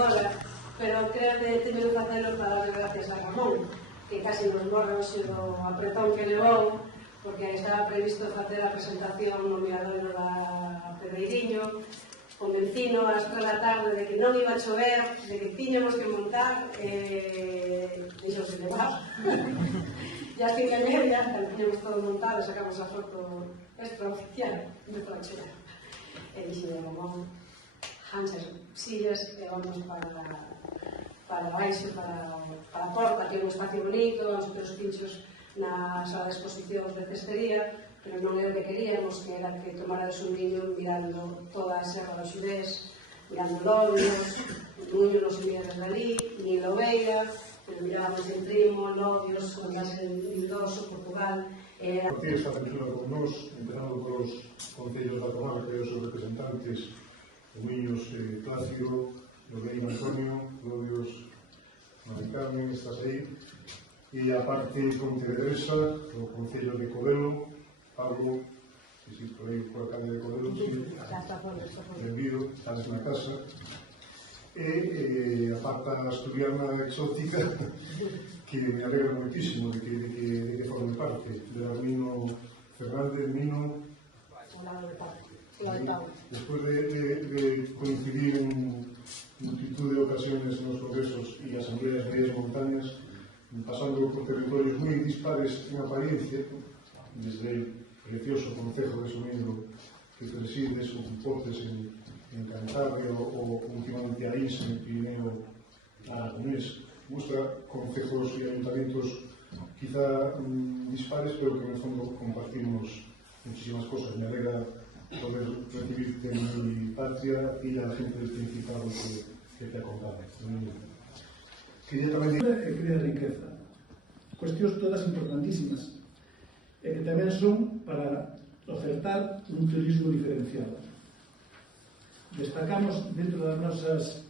agora, pero creo que teño que facelo para dar gracias a Ramón, que casi nos morre hoxe do apretón que levou, porque estaba previsto facer a presentación no Mirador da Pedreiriño, convencino ás 3 da tarde de que non iba a chover, de que tiñamos que montar, dixo se levar. E ás 5:30, cando tiñamos todo montado, sacamos a foto extraoficial de Franchera. E dixo de Ramón, Hanses, sillas, e vamos para baixo, para a porta, que é un espacio bonito, os teus pinchos na sala de exposicións de cestería, pero non é o que queríamos, que era que tomaras un niño mirando toda a Serra do Xudés, mirando Lodios, o Nuño non se mira desde ali, ni Lobeira, pero mirábamos en Trimo, Lodios, Ondas en Lindoso, Portugal. Compartir esta aventura con nós, empezando polos concellos da comarca e os seus representantes, o Muiños Plácido, Lobeira Antonio, Lodios Mari Carmen, estás aí, e a parte Pontevedresa, o Concello de Covelo, Pablo, que si por aí por a calle de Covelo, benvido, estás na casa, e a parte asturiana exótica, que me alegra moitísimo de que forme parte, de Armino Fernández, Mino, despois de coincidir en multitud de ocasiones nos congresos e asambleas de montañas, pasando por territorios moi dispares en apariencia, desde el precioso concejo de Somindo que presides ou portes en Cantabria ou últimamente a Ís, en el Pirineo aragonés, mostra concejos e ayuntamientos quizá dispares, pero que en el fondo compartimos muchísimas cosas. Me alegra poder recibirte en mi patria y a la gente del Principado que te acompaña. Quería tamén crea riqueza. Cuestións todas importantísimas e que tamén son para ofertar un turismo diferenciado. Destacamos dentro das nosas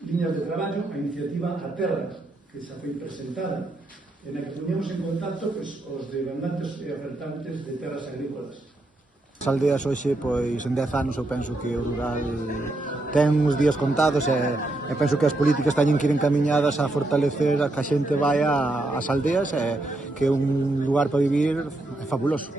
liñas de traballo a iniciativa A Terra, que xa foi presentada, en a que poñemos en contacto os demandantes e ofertantes de terras agrícolas. As aldeas hoxe, pois, en 10 anos eu penso que o rural ten uns días contados e penso que as políticas teñen que ir encaminhadas a fortalecer a que a xente vai ás aldeas e que é un lugar para vivir fabuloso.